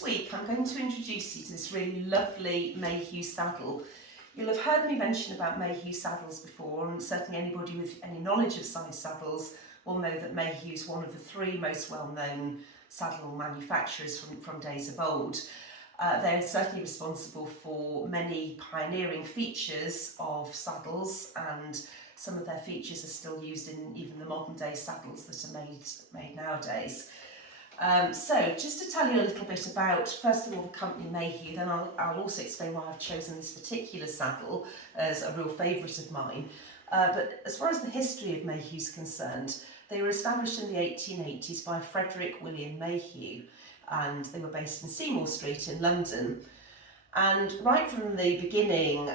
this week I'm going to introduce you to this really lovely Mayhew saddle. You'll have heard me mention about Mayhew saddles before, and certainly anybody with any knowledge of size saddles will know that Mayhew is one of the three most well-known saddle manufacturers from days of old. They're certainly responsible for many pioneering features of saddles, and some of their features are still used in even the modern day saddles that are made nowadays. So just to tell you a little bit about, first of all, the company Mayhew, then I'll also explain why I've chosen this particular saddle as a real favourite of mine. But as far as the history of Mayhew is concerned, they were established in the 1880s by Frederick William Mayhew, and they were based in Seymour Street in London. And right from the beginning,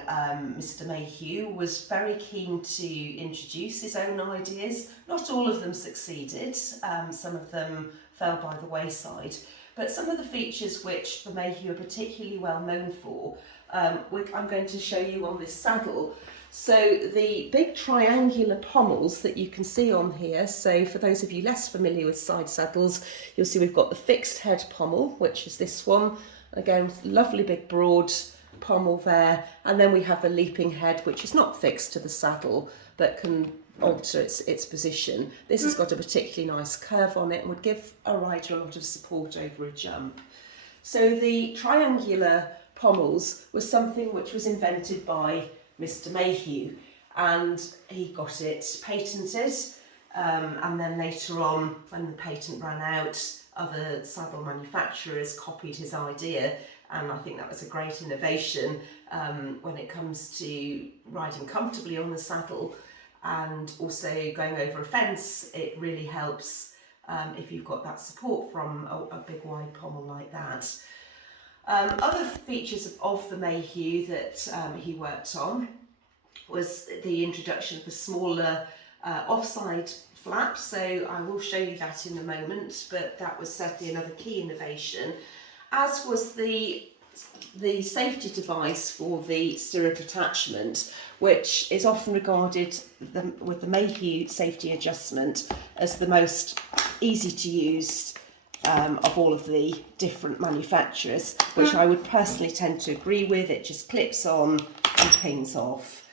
Mr. Mayhew was very keen to introduce his own ideas. Not all of them succeeded, some of them fell by the wayside, but some of the features which the Mayhew are particularly well known for, I'm going to show you on this saddle. So the big triangular pommels that you can see on here, so for those of you less familiar with side saddles, you'll see we've got the fixed head pommel, which is this one. Again, lovely big broad pommel there, and then we have the leaping head, which is not fixed to the saddle but can alter its position. This has got a particularly nice curve on it and would give a rider a lot of support over a jump. So the triangular pommels was something which was invented by Mr. Mayhew, and he got it patented, and then later on, when the patent ran out, other saddle manufacturers copied his idea, and I think that was a great innovation when it comes to riding comfortably on the saddle and also going over a fence. It really helps if you've got that support from a big wide pommel like that. Other features of the Mayhew that he worked on was the introduction of the smaller offside flap, so I will show you that in a moment, but that was certainly another key innovation, as was the safety device for the stirrup attachment, which is often regarded with the Mayhew safety adjustment as the most easy to use of all of the different manufacturers, which I would personally tend to agree with. It just clips on and pings off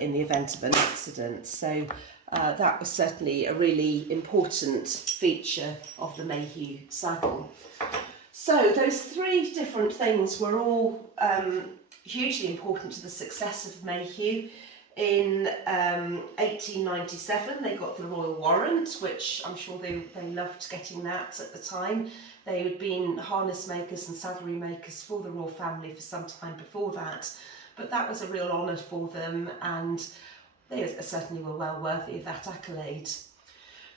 in the event of an accident. So that was certainly a really important feature of the Mayhew saddle. So those three different things were all hugely important to the success of Mayhew. In 1897 they got the Royal Warrant, which I'm sure they loved getting that at the time. They had been harness makers and saddlery makers for the royal family for some time before that, but that was a real honour for them, and they certainly were well worthy of that accolade.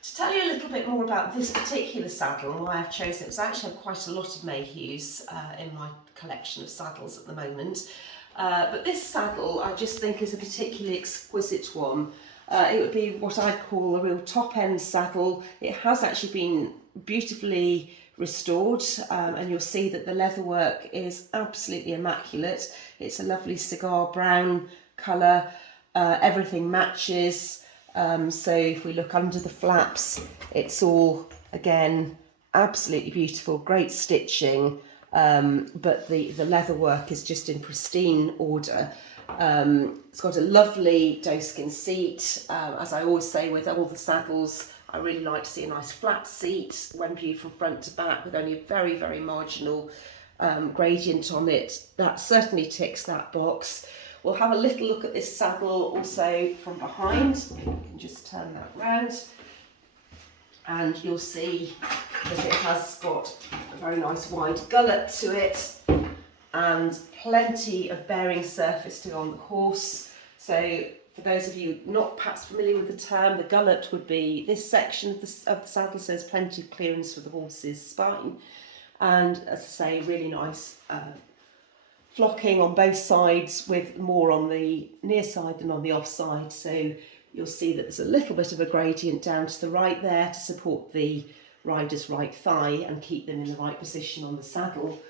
To tell you a little bit more about this particular saddle and why I've chosen it, because I actually have quite a lot of Mayhews in my collection of saddles at the moment. But this saddle I just think is a particularly exquisite one. It would be what I'd call a real top-end saddle. It has actually been beautifully restored, and you'll see that the leatherwork is absolutely immaculate. It's a lovely cigar brown colour. Everything matches. So if we look under the flaps, it's all, again, absolutely beautiful, great stitching, but the leather work is just in pristine order. It's got a lovely doeskin seat. As I always say with all the saddles, I really like to see a nice flat seat when viewed from front to back with only a very, very marginal gradient on it. That certainly ticks that box. We'll have a little look at this saddle also from behind. If we can just turn that round, and you'll see that it has got a very nice wide gullet to it and plenty of bearing surface to go on the horse. So for those of you not perhaps familiar with the term, the gullet would be this section of the saddle, so there's plenty of clearance for the horse's spine. And as I say, really nice flocking on both sides, with more on the near side than on the off side. So you'll see that there's a little bit of a gradient down to the right there to support the rider's right thigh and keep them in the right position on the saddle.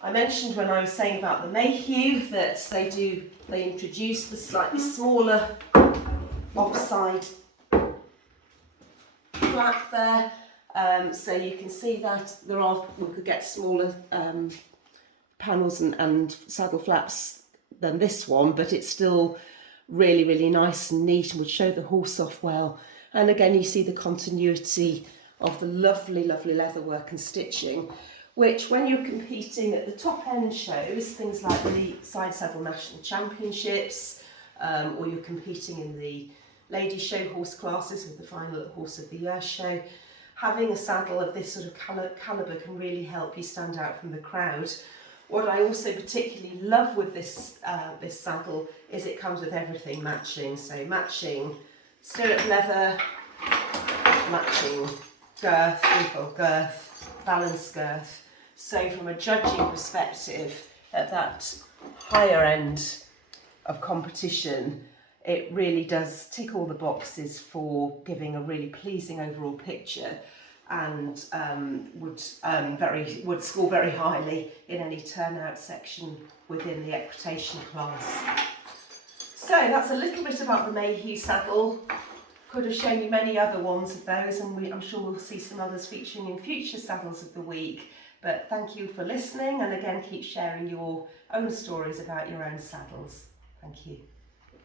I mentioned when I was saying about the Mayhew that they introduce the slightly smaller offside flap there. So you can see that we could get smaller panels and saddle flaps than this one, but it's still really, really nice and neat and would show the horse off well. And again, you see the continuity of the lovely, lovely leatherwork and stitching, which when you're competing at the top end shows, things like the Side Saddle National Championships, or you're competing in the ladies show horse classes with the final Horse of the Year show, having a saddle of this sort of calibre can really help you stand out from the crowd. What I also particularly love with this saddle is it comes with everything matching. So matching stirrup leather, matching girth, three-fold girth, balance girth. So from a judging perspective, at that higher end of competition, it really does tick all the boxes for giving a really pleasing overall picture, and would score very highly in any turnout section within the equitation class. So that's a little bit about the Mayhew saddle. Could have shown you many other ones of those, and I'm sure we'll see some others featuring in future Saddles of the Week. But thank you for listening, and again, keep sharing your own stories about your own saddles. Thank you.